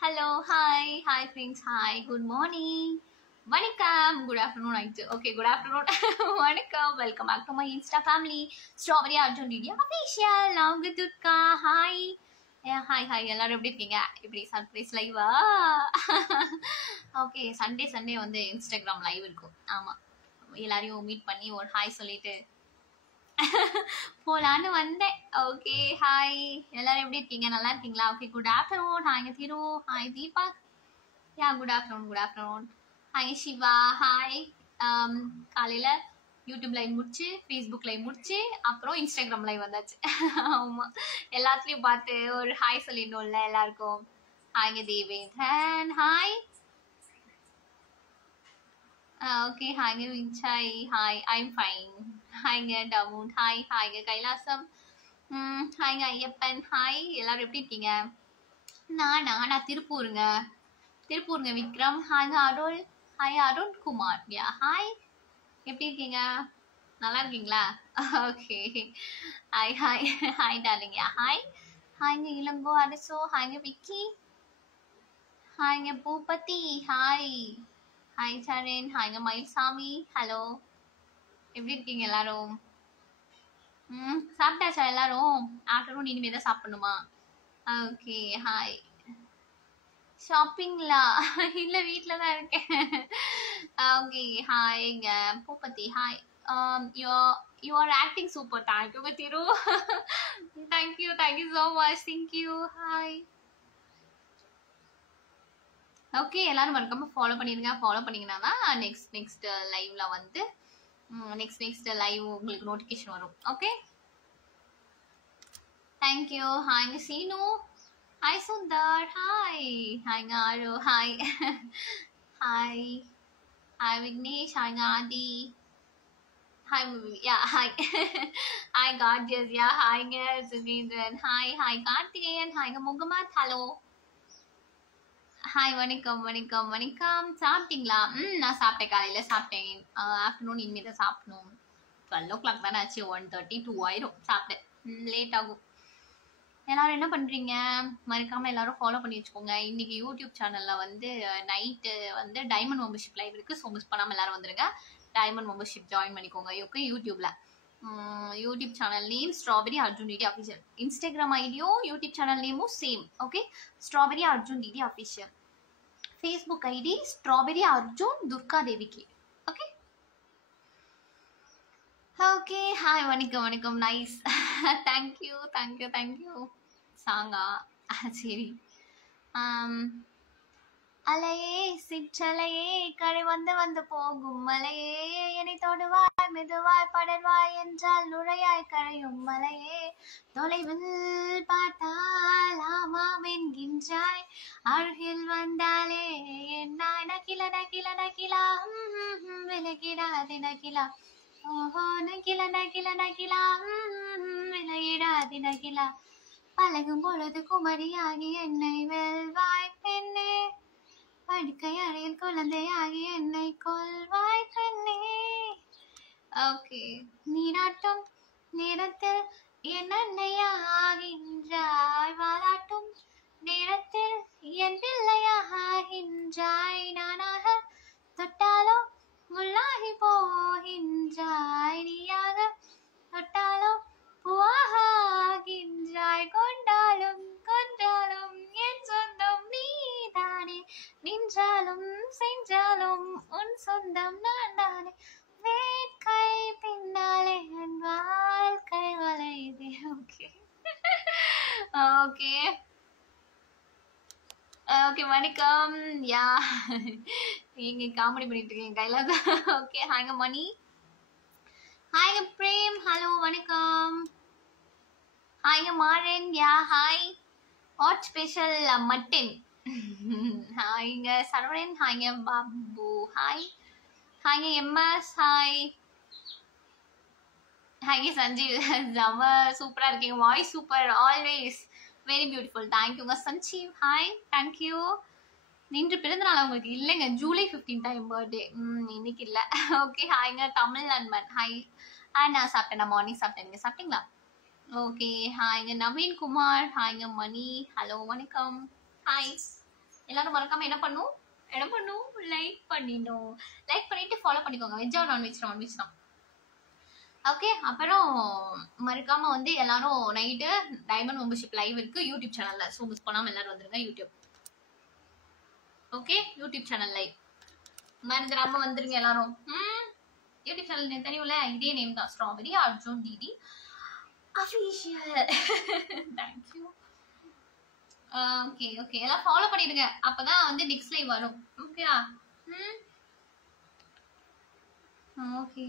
Hello, hi friends, hi, good morning. Vanakkam, good afternoon, okay, good afternoon. Vanakkam, welcome back to my Insta family. Strawberry Arjun Didi official. Now good Durga, hi. Hi, எல்லாரும் எப்படி இருக்கீங்க? இப்படி surprise லைவா? Okay, Sunday வந்து Instagram live இருக்கும். ஆமா, எல்லாரையும் meet பண்ணி ஒரு ஹாய் சொல்லிட்டு போலான்னு வந்தேன். ஓகே ஹாய், எல்லாரும் எப்படி இருக்கீங்க? நல்லா இருக்கீங்களா? Okay, good afternoon. Hi Thiru, hi Deepa. Yeah good afternoon. Hi Siva, hi. காலையில யூடியூப் லைவ் முடிச்சு, ஃபேஸ்புக் லைவ் முடிச்சு, அப்புறம் இன்ஸ்டாகிராம் லைவ் வந்தாச்சு. ஆமா, எல்லாத்துலயும் பார்த்து ஒரு ஹாய் சொல்லிடணும்ல எல்லாருக்கும். ஹாய்ங்க தேவேந்திரன், ஹாய். ஓகே ஹாய்ங்க விஞ்சாய், ஹாய், ஐம் ஃபைன். ஹாய்ங்க டவுன், ஹாய்ங்க கைலாசம், ஹாய்ங்க ஐயப்பன், ஹாய். எல்லாரும் எப்படி இருக்கீங்க? நான் திருப்பூருங்க விக்ரம். ஹாய்ங்க Arul, hi Arun Kumar. Yeah hi, எப்படி இருக்கீங்க? நல்லா இருக்கீங்களா? Okay hi darling. யா ஹாய்ங்க இளங்கோ அரசோ, ஹாய்ங்க விக்கி, ஹாய்ங்க பூபதி, ஹாய் சரண், ஹாய்ங்க மயில்சாமி. ஹலோ, எப்படி இருக்கீங்க எல்லாரும்? சாப்பிட்டாச்சா எல்லாரும்? ஆஃப்டர்நூன் இனிமே தான் சாப்பிடணுமா? Okay hi. ஷாப்பிங்லா? இல்ல, வீட்ல தான் இருக்கேன். Okay ஹாய்ங்க Boopathi, hi. You are acting super. Thank you Thiru. thank you so much. Thank you. Hi. Okay, எல்லாரும் மறக்காம ஃபாலோ பண்ணிருங்க. ஃபாலோ பண்ணீங்கன்னா தான் நெக்ஸ்ட் லைவ்ல வந்து நெக்ஸ்ட் லைவ் உங்களுக்கு நோட்டிஃபிகேஷன் வரும். Okay, thank you. ஹாய்ங்க சீனு, ஹாய் சுந்தர், ஹாய்ங்க ஆரோ, ஹாய் விக்னேஷ், ஹாய்ங்க Aadhi, hi yeah hi gorgeous. Yeah ஹாய்ங்க சுகீந்திரன், ஹாய் கார்த்திகேயன், ஹாய்ங்க முகமது. ஹலோ, ஹாய் வணக்கம். சாப்பிட்டீங்களா? நான் சாப்பிட்டேன், காலையில சாப்பிட்டேன். ஆஃப்டர்நூன் இனிமே தான் சாப்பிடணும். 12 o'clock தானே ஆச்சு. 1:30 2 ஆயிரும் சாப்பிட்டேன். லேட் ஆகும். எல்லாரும் என்ன பண்றீங்க? மறக்காம எல்லாரும் ஃபாலோ பண்ணி வச்சுக்கோங்க. இன்னைக்கு யூடியூப் சேனல்ல வந்து நைட்டு வந்து டைமண்ட் மெம்பர்ஷிப் லைவ் இருக்கு. ஸோ மிஸ் பண்ணாம எல்லாரும் வந்துருங்க. டைமண்ட் மெம்பர்ஷிப் ஜாயின் பண்ணிக்கோங்க. யூடியூப்ல YouTube channel name strawberry Arjun DD official. Instagram ஐடியும் யூடியூப் சேனல் நேமும் same. Okay, strawberry Arjun DD official. Facebook ID strawberry Arjun Durga தேவிக்கு. ஓகே ஹாய் வணக்கம். நைஸ். தேங்க்யூ. சாங்கா? சரி. அலையே சிற்றலையே, கரை வந்து போகும் மலையே, என்னை தொடுவாய் மெதுவாய் படர்வாய் என்றால் நுழையாய் கரையும் மலையே, தொலைவில் பார்த்தால் ஆமாம் என்கின்றாய், அருகில் வந்தாலே என்னாய் நக்கிலா விலகிடாது நக்கிலா, ஓஹோ நக்கிலா விலகிடாது நக்கிலா, பழகும் பொழுது குமரியாகி என்னை வெல்வாய் பெண்ணே, படுக்கை அறையில் குழந்தையாகி என்னை கொல்வாய் பெண்ணே. ஓகே, நீராட்டும் நேரத்தில் என் அன்னையாகின்றாய், வாலாட்டும் நேரத்தில் என் பிள்ளையாகின்றாய், நானாக தொட்டாலோ முள்ளாகி போகின்றாய், நீயாக தொட்டாலோ பூவாகின்றாய், கொண்டாலும் என் சொந்தம் நீதானே, நின்றாலும் சென்றாலும் உன் சொந்தம் நான் தானே, வேட்கை பின்னாலே என் வாழ்க்கை வளையுதே. ஓகே வணக்கம். யா, நீங்க காமெடி பண்ணிட்டு இருக்கீங்க கையில தான். ஓகே ஹாய்ங்க மணி, ஹாய்ங்க பிரேம், ஹலோ வணக்கம். ஹாய்ங்க Maran. Yeah hi. What special? Mutton. ஹாய்ங்க சரவணன், ஹாய்ங்க பாபு, ஹாய்ங்க எம்எஸ், ஹாய்ங்க சஞ்சீவ். செம்ம சூப்பரா இருக்கீங்க, voice super, always very beautiful. தேங்க்யூங்க சஞ்சீவ். Hi, thank you. இன்று பிறந்த நாள் உங்களுக்கு இல்லைங்க, ஜூலை 15 என் பர்த்டே. இன்னைக்கு இல்லை. ஓகே ஹாய்ங்க தமிழ் நண்பன், ஹாய். நான் சாப்பிட்டேன், நான் மார்னிங் சாப்பிட்டேன். நீங்க சாப்பிட்டீங்களா? ஓகே ஹாய்ங்க நவீன் குமார், ஹாய்ங்க மணி, ஹலோ வணக்கம். ஹாய் எல்லாரும் மறக்காம என்ன பண்ணும் லைக் பண்ணிடணும். லைக் பண்ணிட்டு ஃபாலோ பண்ணிக்கோங்க. வெஜ்ஜா நான்வெஜ் தான். ஓகே, அப்புறம் மறக்காம வந்து எல்லாரும் நைட்டு டைமண்ட் மெம்பர்ஷிப் லைவ் இருக்கு யூடியூப் சேனல்ல. ஸோ மிஸ் பண்ணாம எல்லாரும் வந்துருங்க YouTube. Okay, YouTube channel live மறந்துடாம வந்துருங்க எல்லாரும். யூடியூப் சேனல் தெரியும்ல, இதே நேம் தான், strawberry Arjun DD official. Thank you. Okay எல்லாம் ஃபாலோ பண்ணிடுங்க, அப்பதான் வந்து நெக்ஸ்ட் லைவ் வரும். ஓகேயா? ஓகே.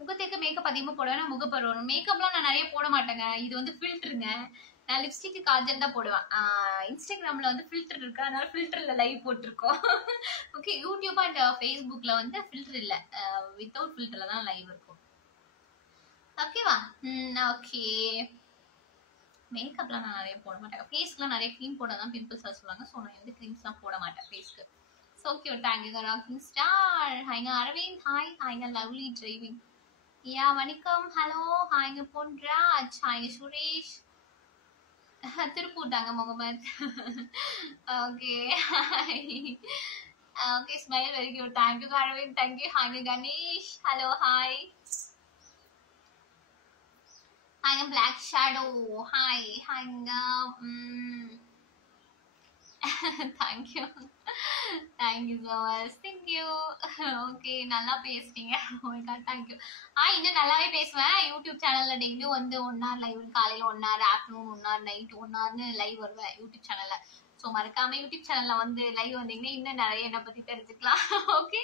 முகத்துக்கு மேக்கப் அதிகமா போடுவேன். முகப்பருவம் மேக்கப்லாம் நான் நிறைய போட மாட்டேங்க. இது வந்து ஃபில்டருங்க. நான் லிப்ஸ்டிக் காஜல் தான் போடுவேன். இன்ஸ்டாகிராம்ல வந்து ஃபில்டர் இருக்கு, அதனால ஃபில்டர்ல லைவ் போட்டிருக்கோம். ஓகே, யூடியூப் அண்ட் ஃபேஸ்புக்ல வந்து ஃபில்டர் இல்ல, வித்தவுட் ஃபில்டர்ல தான் லைவ் இருக்கும். ஓகேவா? ஓகே. மேக்கப்லாம் நான் நிறைய போட மாட்டேன். ஃபேஸ்க்குலாம் நிறைய க்ரீம் போடாதான் பிம்பிள்ஸ் சொல்லுவாங்க. ஸோ நான் வந்து க்ரீம்ஸ்லாம் போட மாட்டேன் ஃபேஸ்க்கு. So cute. Thank you rocking star. ஹாய்ங்க அரவிந்த். ஹாய்ங்க லவ்லி டிரைவிங். யா வணக்கம். ஹலோ. ஹாய்ங்க பொன்ராஜ். ஹாய்ங்க சுரேஷ். திருப்பூர் தாங்க Mohammed. Okay. Okay, smile very cute. Thank you Aravind. Thank you. ஹாய்ங்க கணேஷ். ஹலோ. ஹாய். ஹாய்ங்க பிளாக் ஷேடோ. ஹாய்ங்க. Thank you so much. Thank you. Okay, நல்லா பேசுறீங்க. தேங்க்யூ. இன்னும் நல்லாவே பேசுவேன். யூடியூப் சேனல்ல டெய்லியும் வந்து 1 hour லைவ், காலையில 1 hour, ஆஃப்டர்நூன் 1 hour, நைட் 1 hourன்னு லைவ் வருவேன் யூடியூப் சேனல்ல. ஸோ மறக்காம யூடியூப் சேனல்ல வந்து லைவ் வந்தீங்கன்னா இன்னும் நிறைய என்னை பத்தி தெரிஞ்சுக்கலாம். ஓகே.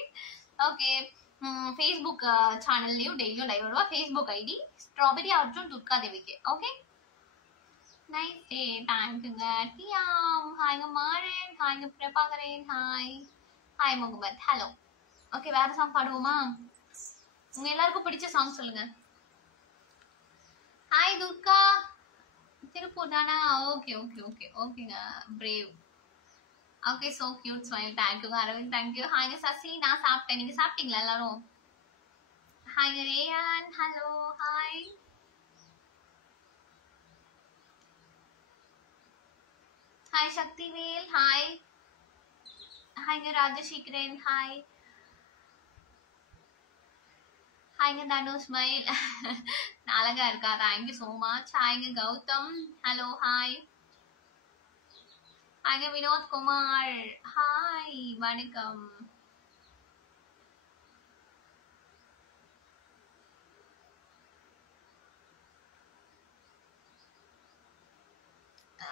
ஃபேஸ்புக் சேனல்லையும் டெய்லியும் லைவ் வருவா. Facebook ID strawberry Arjun Durga தேவிக்கு. Okay, nice day. தேங்க்யூங்க. டியாம். ஹாய்ங்க மாறன். ஹாய்ங்க Prabhakaran. Hi Mohammed. Hello. Okay, வேற சாங் பாடுவோமா? உங்க எல்லாருக்கும் பிடிச்ச சாங் சொல்லுங்க. ஹாய் துர்கா. திருப்பூர் தானா? ஓகேங்க. Brave. Okay, so cute smile. தேங்க்யூங்க அரவிந்த். தேங்க்யூ. ஹாய்ங்க சசி. நான் சாப்பிட்டேன். நீங்க சாப்பிட்டீங்களா எல்லாரும்? ஹாய்ங்க Rayan. Hello. Hi. Hi Sakthivel. ஹாய்ங்க ராஜசேகரன். ஹாய்ங்க தனு ஸ்மைல். அழகா இருக்கா? Thank you so much. ஹாய்ங்க கௌதம். ஹலோ. ஹாய்ங்க வினோத் குமார். வணக்கம்.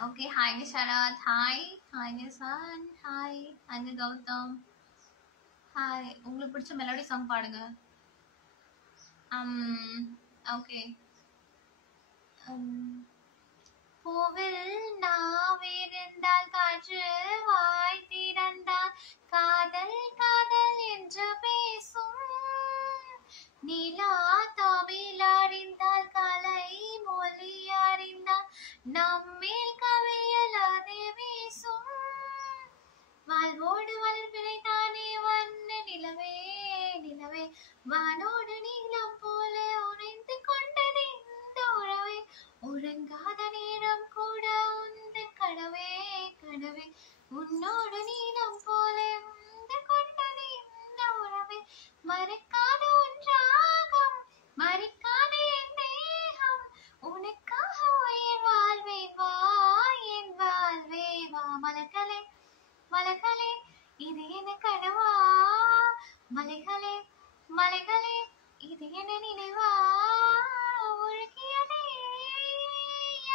ஓகே, ஹாய்ங்க சரத். ஹாய்ங்க சன். ஹாய்ங்க கௌதம். உங்களுக்கு பிடிச்ச மெலோடி சாங் பாடுங்க. ஓகே. பூவில் நாவிருந்தால் காற்று வாய் திறந்தால் காதல் என்று பேசும். நிலா தமிழ் அறிந்தால் கலை மொழி அறிந்தால் நம்மேல் கவியலாதே வீசும். வாழ்வோடு வளர்பிறை தானே வண்ண நிலவே வானோடு நீளம் போல உறைந்து கொண்டது இந்த உறவே. உறங்காத நேரம் கூட உந்தன் கனவே உன்னோடு நீளம் போல உந்து கொண்டது இந்த உறவே. மறக்காத ஒன்றாகும் மறக்காத என் தேகம் உனக்காக உயிர் வாழ்வேன். வா என் வாழ்வே வா. மலர்களே இது என்ன கனவா? மலைகளே இது என்ன நினைவா? ஒழுகியதே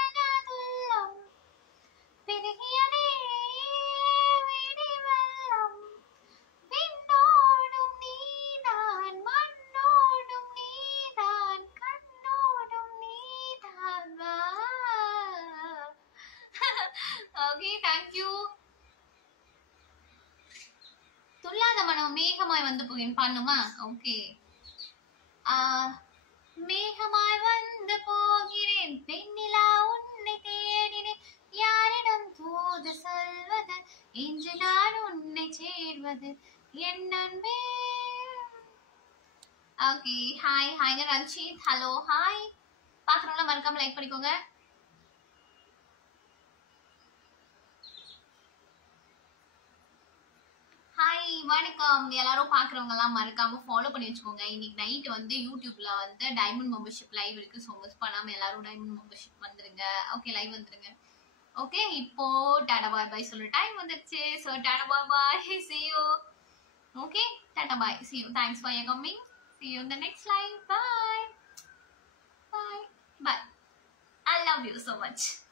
எனதுள்ளம், பெருகியதே விடி வெள்ளம். விண்ணோடும் நீதான் மண்ணோடும் நீதான் கண்ணோடும் நீதான் வா. Okay, thank you. துல்லாத மனம் மேகமாய் வந்து போகிறேன் பண்ணுமா? ஓகே. மேகமாய் வந்து போகிறேன் பெண்ணிலா உன்னை தேடினேன். யாரிடம் தூது சொல்வது இன்று நான் உன்னை சேர்வது என் அன்பே. ஓகே, ஹாய்ங்க ரஞ்சித். ஹலோ. பாக்குறவங்கள மறக்காம லைக் பண்ணிக்கோங்க. வணக்கம். எல்லாரும் பாக்குறவங்க எல்லாம் மறக்காம ஃபாலோ பண்ணி வச்சுக்கோங்க. இன்னைக்கு நைட் வந்து யூடியூப்ல வந்து டைமண்ட் மெம்பர்ஷிப் லைவ் இருக்கு. ஸோ மிஸ் பண்ணாம எல்லாரும் டைமண்ட் மெம்பர்ஷிப் வந்துருங்க. ஓகே, லைவ் வந்துருங்க. ஓகே, இப்போ டாடா பாய் பாய் சொல்ற டைம் வந்துருச்சு. So Tata bye bye, see you. Okay, Tata bye, see you. Thanks for your coming. See you in the next live. Bye. Bye. Bye. I love you so much.